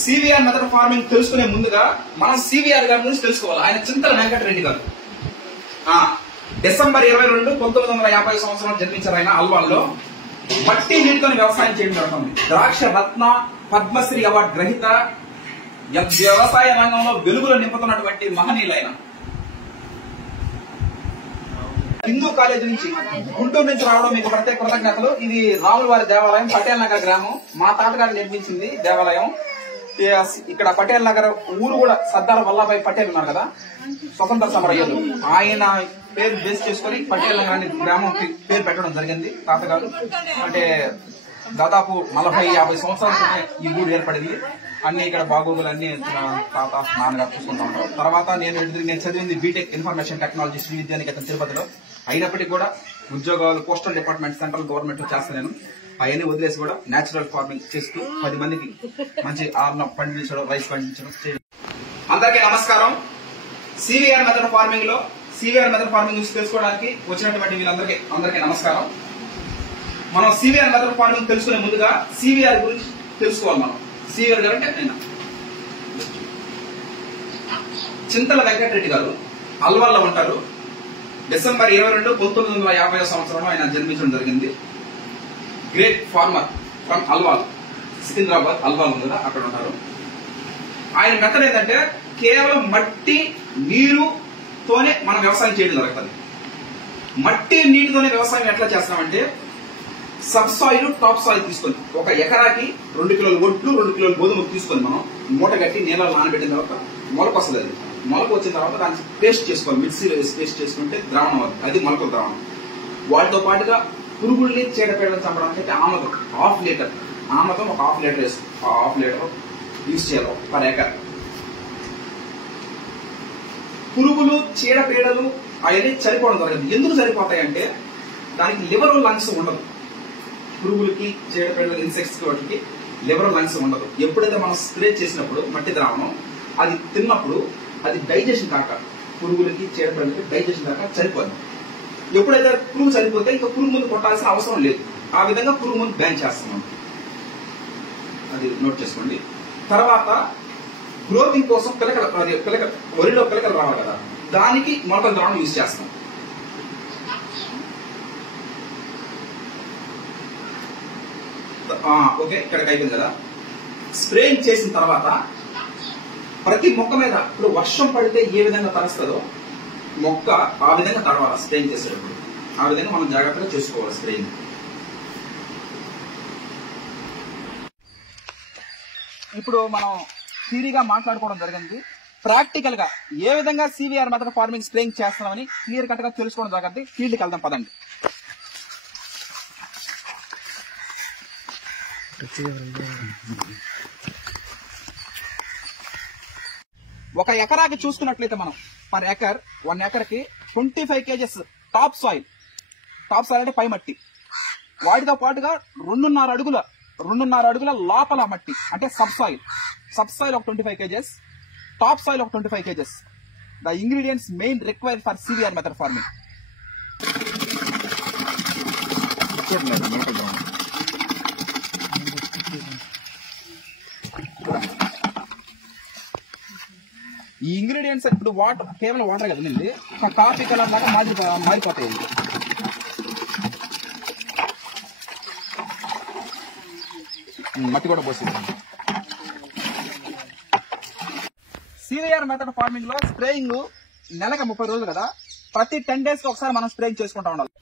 CVR method farming తెలుసుకునే ముందుగా మనం సివిఆర్ గారి గురించి తెలుసుకోవాలి. ఆయన చింతల వెంకటరెడ్డి గారు. డిసెంబర్ 22, 1950 సంవత్సరంలో జన్మించారు. ఆయన అల్వాల్లో మట్టి నీటితో వ్యవసాయం చేయడం జరుగుతుంది. ద్రాక్ష రత్న పద్మశ్రీ అవార్డు గ్రహీత, వ్యవసాయ రంగంలో వెలుగులో నింపుతున్నటువంటి మహనీయులైన. హిందూ కాలేజ్ నుంచి గుంటూరు నుంచి రావడం మీకు ప్రత్యేక కృతజ్ఞతలు. ఇది రాముల వారి దేవాలయం, పటేల్ నగర్ గ్రామం. మా తాతగారు నిర్మించింది దేవాలయం. ఇక్కడ పటేల్ నగర్ ఊరు కూడా సర్దార్ వల్లభాయ్ పటేల్ ఉన్నారు కదా, స్వతంత్ర సమర యోధులు. ఆయన పేరు బేస్ చేసుకుని పటేల్ నగర్ అనే గ్రామం పేరు పెట్టడం జరిగింది. తాతగారు అంటే దాదాపు 40-50 సంవత్సరాల క్రితం ఈ ఊరు ఏర్పడింది. అన్ని ఇక్కడ బాగోగులు అన్ని తాత నాన్నగారు చూసుకుంటా ఉంటారు. తర్వాత నేను చదివింది BTech information technology Sri Vidyanikethan తిరుపతిలో. అయినప్పటికీ కూడా ఉద్యోగాలు పోస్టల్ డిపార్ట్మెంట్, సెంట్రల్ గవర్నమెంట్ లో చేస్తాను. అవన్నీ వదిలేసి కూడా నేచురల్ ఫార్మింగ్ చేస్తూ 10 మందికి మంచి ఆహారం పండించడం, రైస్ పండించడం. అందరికీ నమస్కారం. సివిఆర్ మెథడ్ ఫార్మింగ్ లో సివిఆర్ మెథడ్ ఫార్మింగ్ గురించి తెలుసుకోవడానికి వచ్చినటువంటి వీళ్ళందరికీ నమస్కారం. మనం సివిఆర్ మెథడ్ ఫార్మింగ్ తెలుసుకునే ముందుగా సివిఆర్ గురించి తెలుసుకోవాలి. మనం సివిఆర్ గారు అంటే ఆయన చింతల వెంకటరెడ్డి గారు, అల్వాల్లో ఉంటారు. డిసెంబర్ 22, 1950 సంవత్సరంలో ఆయన జన్మించడం జరిగింది. Great farmer from Alwal, Secunderabad Alwal ఉంది కదా, అక్కడ ఉంటారు. ఆయన మెథడ్ ఏంటంటే కేవలం మట్టి నీరుతోనే మనం వ్యవసాయం చేయడం జరుగుతుంది. మట్టి నీటితోనే వ్యవసాయం ఎట్లా చేస్తామంటే సబ్ సాయిల్, టాప్ సాయిల్ తీసుకొని ఒక ఎకరాకి 2 కిలోల ఒడ్లు, 2 కిలోల గోధుమలు తీసుకొని మనం మూట కట్టి నీళ్ళలో నానబెట్టిన తర్వాత మొలక వస్తుంది. అది మొలక వచ్చిన తర్వాత దాన్ని పేస్ట్ చేసుకోవాలి. మిక్సీలో వేసి పేస్ట్ చేసుకుంటే ద్రావణం అవుతుంది. అది మొలక ద్రావణం. వాటితో పాటుగా పురుగుల్ని చీడపీడలను చంపడానికి ఆమదం 1/2 లీటర్, ఆమదం ఒక 1/2 లీటర్ వేసుకో, 1/2 లీటర్ యూజ్ చేయాలి పర్ ఎకర్. పురుగులు చీడపీడలు అవన్నీ చనిపోవడం జరగదు. ఎందుకు చనిపోతాయంటే దానికి లివర్ లంగ్స్ ఉండదు. పురుగులకి చీడపీడలు ఇన్సెక్ట్స్ వాటికి లివర్ లంగ్స్ ఉండదు. ఎప్పుడైతే మనం స్ప్రే చేసినప్పుడు మట్టి ద్రావణం అది తిన్నప్పుడు అది డైజెషన్ కాక, పురుగులకి చీడపీడలకి డైజెషన్ కాక చనిపోతుంది. ఎప్పుడైతే పురుగు చనిపోతే ఇంకా పురుగు ముందు కొట్టాల్సిన అవసరం లేదు. ఆ విధంగా పురుగు ముందు బ్యాన్ చేస్తున్నాం. అది నోట్ చేసుకోండి. తర్వాత గ్రోతింగ్ కోసం వరిలో పిలకలు రావాలి కదా, దానికి మొలకల ద్రావణం యూజ్ చేస్తాం. ఓకే, ఇక్కడికి అయిపోయింది కదా. స్ప్రేయింగ్ చేసిన తర్వాత ప్రతి మొక్క మీద ఇప్పుడు వర్షం పడితే ఏ విధంగా తడుస్తుందో మొక్క ఆ విధంగా తడవాలి స్ప్రేయింగ్ చేసేటప్పుడు. ఆ విధంగా మనం జాగ్రత్తగా చేసుకోవాలి స్ప్రేయింగ్. ఇప్పుడు మనం థియరీగా మాట్లాడుకోవడం జరిగింది. ప్రాక్టికల్ గా ఏ విధంగా సివిఆర్ మెథడ్ ఫార్మింగ్ స్ప్రేయింగ్ చేస్తున్నామని క్లియర్ కట్ గా తెలుసుకోవడం జరిగింది. ఫీల్డ్కి వెళ్దాం పదండి. ఒక ఎకరాకి చూసుకున్నట్లయితే మనం per acre 1 ఎకర్కి 25 kgs top soil అంటే పై మట్టి, వాటితో పాటుగా 2.5 అడుగుల లోపల మట్టి అంటే సబ్ సాయిల్ ఒక 25 kgs, టాప్ సాయిల్ ఒక 25 kgs. The ingredients main required for CVR method farming. ఈ ఇంగ్రీడియంట్స్ ఇప్పుడు కేవలం వాటర్ కదండి, కాఫీ కలర్ దాకా మారిపోతాయి. మట్టి కూడా పోసింది. సివిఆర్ మెథడ్ ఫార్మింగ్ లో స్ప్రేయింగ్ నెలకి 30 రోజులు కదా, ప్రతి 10 days కి ఒకసారి మనం స్ప్రేయింగ్ చేసుకుంటా ఉండాలి.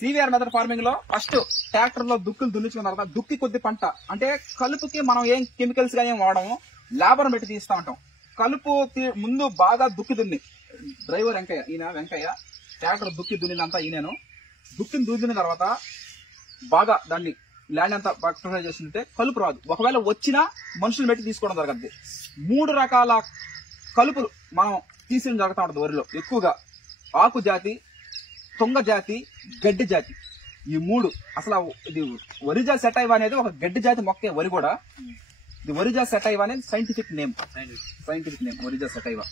సివిఆర్ మెథడ్ ఫార్మింగ్ లో ఫస్ట్ ట్రాక్టర్ లో దుక్కులు దున్నించుకున్న తర్వాత దుక్కి కొద్ది పంట అంటే కలుపుకి మనం ఏం కెమికల్స్ గా ఏం వాడము, లేబర్ పెట్టి తీస్తా ఉంటాం. కలుపు ముందు బాగా దుక్కి దున్ని, డ్రైవర్ వెంకయ్య ట్రాక్టర్ దుక్కి దున్నినంతా ఈయనను. దుక్కిని దున్నిన తర్వాత బాగా దాన్ని ల్యాండ్ అంతా బాగా చేస్తుంటే కలుపు రాదు. ఒకవేళ వచ్చినా మనుషులు పెట్టి తీసుకోవడం జరగద్ది. 3 రకాల కలుపులు మనం తీసేయడం జరుగుతూ ఉంటుంది వరిలో. ఎక్కువగా ఆకు జాతి, తొంగ జాతి, గడ్డి జాతి. ఈ 3 అసలు ఇది వరిజా సెటైవా అనేది ఒక గడ్డి జాతి మొక్కే. వరి కూడా ఇది వరిజా సెటైవా అనేది సైంటిఫిక్ నేమ్ వరిజా సెటైవా.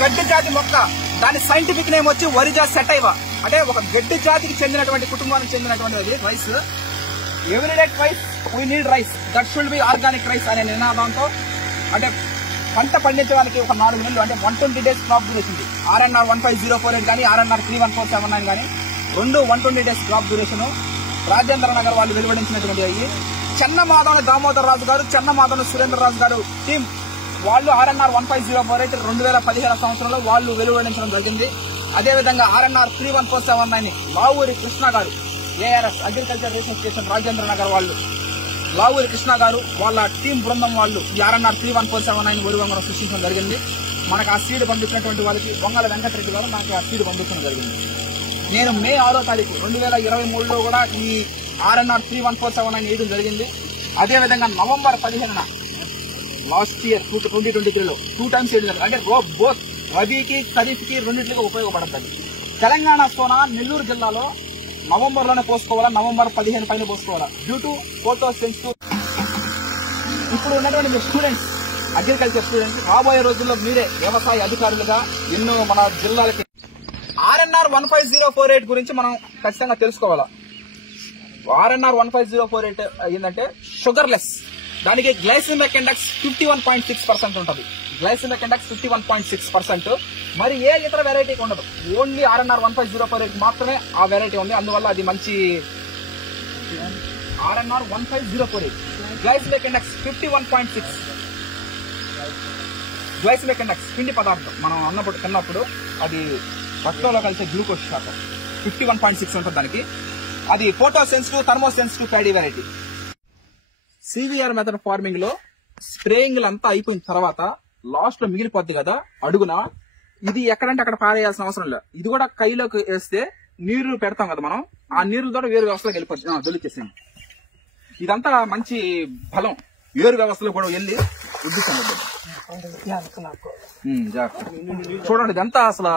గడ్డి జాతి మొక్క. దాని సైంటిఫిక్ నేమ్ వచ్చి వరిజా సెటైవా. అంటే ఒక గడ్డి జాతికి చెందినటువంటి కుటుంబానికి చెందినటువంటి rice. Everyday rice we need rice, that should be organic rice అనే నినాదంతో అంటే పంట పండించడానికి ఒక 4 నెలలు అంటే 120 days క్రాప్ డ్యూరేషన్. RNR 15048 కానీ RNR 31479 కానీ రెండు 120 days crop duration. Rajendra Nagar వాళ్ళు వెలువడించినటువంటి అయ్యి. చెన్నమాధవ దామోదర్ రాజు గారు, చెన్నమాధవ సురేంద్ర రాజు గారు టీం వాళ్ళు RNR 15048 2017 సంవత్సరంలో వాళ్ళు వెలువడించడం జరిగింది. అదేవిధంగా RNR 31479 లావూరి కృష్ణ గారు, ARS agriculture research station Rajendra Nagar వాళ్ళు, లావూరి కృష్ణ గారు వాళ్ళ టీం బృందం వాళ్ళు ఈ RNR 31479 వరివంగనం సృష్టించడం జరిగింది. మనకు ఆ సీడ్ పంపించినటువంటి వాళ్ళకి వంగల వెంకటరెడ్డి గారు నాకు ఆ సీడ్ పంపించడం జరిగింది. నేను మే 6వ తారీఖు 2023లో కూడా ఈ RNR 31479 వేయడం జరిగింది. అదేవిధంగా నవంబర్ 15న లాస్ట్ ఇయర్ 2023లో 2 times వేయడం జరిగింది. అంటే బోత్ రబీకి ఖరీఫ్కి రెండింటికి ఉపయోగపడుతుంది. తెలంగాణ సోనా నెల్లూరు జిల్లాలో నవంబర్లోనే పోసుకోవాలా, నవంబర్ 15 పైన పోసుకోవాలా డ్యూ టు ఫోటో సెన్సిటివ్. ఇప్పుడు ఉన్నటువంటి మీ స్టూడెంట్స్, అగ్రికల్చర్ స్టూడెంట్స్, రాబోయే రోజుల్లో మీరే వ్యవసాయ అధికారులుగా ఎన్నో మన జిల్లాలకి RNR 15048 గురించి మనం ఖచ్చితంగా తెలుసుకోవాలా. RNR 15048 ఏంటంటే షుగర్లెస్. దానికి గ్లైసెమిక్ ఇండెక్స్ 51.6% ఉంటుంది. Glycemic index 51.6%. మరి ఏ ఇతర వెరైటీకి ఉండదు. ఓన్లీ RNR 15048 మాత్రమే ఆ వెరైటీ ఉంది. అందువల్ల అది మంచి RNR 15048 glycemic index 51.6. Glycemic index పిండి పదార్థం మనం తిన్నప్పుడు అది రక్తంలో కలిసే గ్లూకోజ్ శాతం 51.6 ఉంటుంది దానికి. అది photo sensitive, thermo sensitive paddy variety. CVR method farming లో స్ప్రేయింగ్ అంతా అయిపోయిన తర్వాత లాస్ట్ లో మిగిలిపోద్ది కదా అడుగున, ఇది ఎక్కడంటే అక్కడ పారేయాల్సిన అవసరం లేదు. ఇది కూడా కైలోకి వేస్తే నీరు పెడతాం కదా మనం, ఆ నీరుతో వేరు వ్యవస్థలోకి వెళ్ళిపోతుంది. దొలిచేసింది. ఇదంతా మంచి ఫలం. వేరు వ్యవస్థలో కూడా వెళ్ళి ఉద్దిస్తాను. చూడండి ఇదంతా అసలు